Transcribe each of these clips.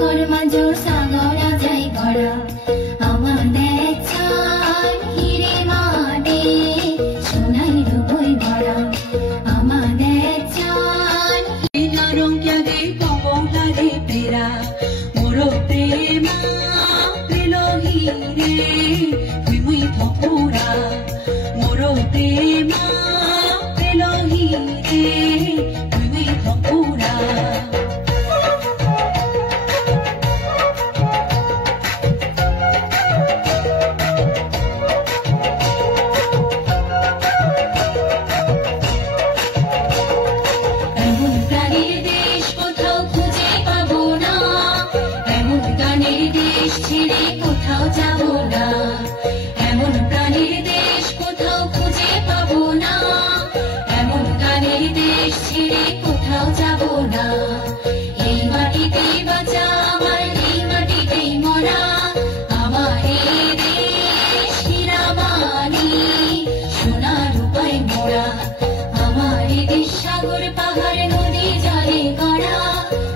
সাগর মাজর সাগরা যাই গড়া আমাদের চান হিরে মাটি সোনাই রূপই ভরা আমাদের চান রং ক্যাগে পবন হারে পেরা মোর প্রেমা প্রেলহিরে তুই থপুরা মোর প্রেমা প্রেলহিরে তুই থপুরা ছেড়ে কোথাও যাব না এমন প্রাণীর দেশ কোথাও খুঁজে পাবো না এমন গানের দেশ ছেড়ে কোথাও যাব না এই মাটিতেই বাঁচা আমার এই মাটিতেই মরা আমার এই দেশ হীরামানি সোনা রূপায় মোড়া আমার এই দেশ সাগর পাহাড় নদী জলে গড়া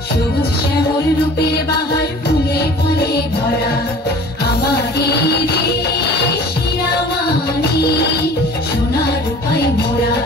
সবুজ শ্যামল রূপের বাহার ফুলে ফলে ভরা আমার এই দেশ হীরামানি সোনা রূপায় মোড়া।